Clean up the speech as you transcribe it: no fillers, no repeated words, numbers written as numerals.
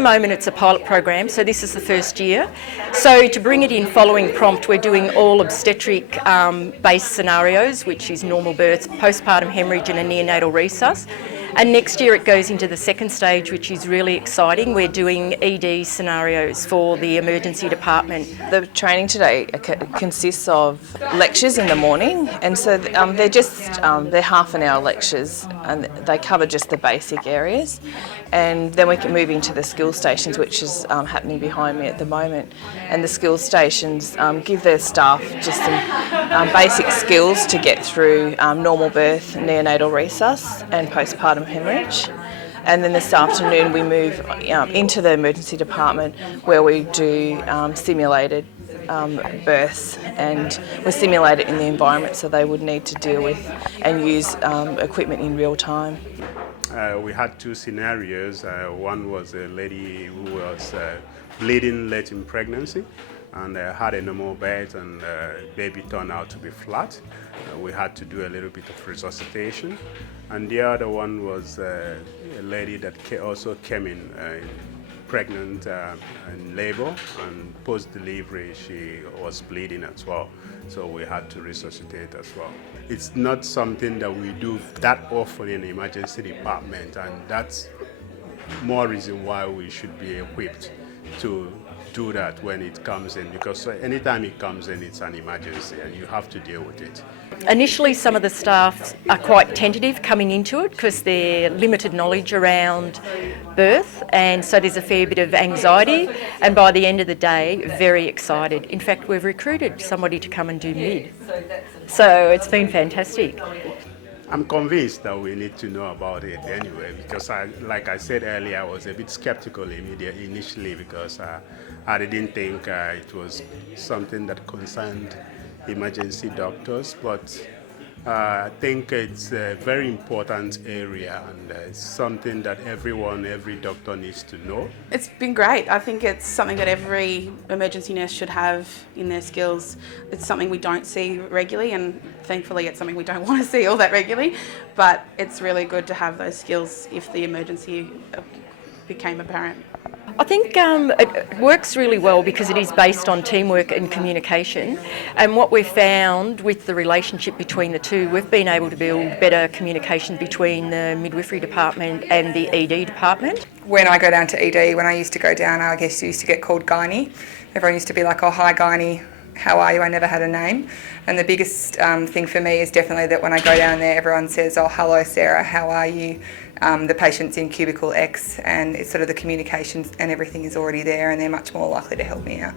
the moment it's a pilot program, so this is the first year. So to bring it in following prompt, we're doing all obstetric based scenarios, which is normal birth, postpartum hemorrhage and a neonatal resus. And next year it goes into the second stage, which is really exciting. We're doing ED scenarios for the emergency department. The training today consists of lectures in the morning, and so they're half an hour lectures, and they cover just the basic areas. And then we can move into the skill stations, which is happening behind me at the moment. And the skill stations give their staff just some basic skills to get through normal birth, neonatal resus and postpartum hemorrhage. And then this afternoon we move into the emergency department where we do simulated births, and we simulate it in the environment so they would need to deal with and use equipment in real time. We had two scenarios. One was a lady who was bleeding late in pregnancy and had a normal birth, and baby turned out to be flat. We had to do a little bit of resuscitation. And the other one was a lady that also came in pregnant in labor, and post-delivery she was bleeding as well. So we had to resuscitate as well. It's not something that we do that often in the emergency department, and that's more reason why we should be equipped to do that when it comes in, because anytime it comes in, it's an emergency and you have to deal with it. Initially, some of the staff are quite tentative coming into it because they're limited knowledge around birth, and so there's a fair bit of anxiety, and by the end of the day, very excited. In fact, we've recruited somebody to come and do mid. So it's been fantastic. I'm convinced that we need to know about it anyway, because like I said earlier, I was a bit skeptical initially because I didn't think it was something that concerned emergency doctors, but I think it's a very important area, and it's something that every doctor needs to know. It's been great. I think it's something that every emergency nurse should have in their skills. It's something we don't see regularly, and thankfully it's something we don't want to see all that regularly, but it's really good to have those skills if the emergency became apparent. I think it works really well because it is based on teamwork and communication, and what we've found with the relationship between the two, we've been able to build better communication between the midwifery department and the ED department. When I go down to ED, when I used to go down, I guess you used to get called gynae. Everyone used to be like, oh, hi gynae, how are you? I never had a name. And the biggest thing for me is definitely that when I go down there, everyone says, oh, hello Sarah, how are you? The patient's in cubicle X, and it's sort of the communication and everything is already there, and they're much more likely to help me out.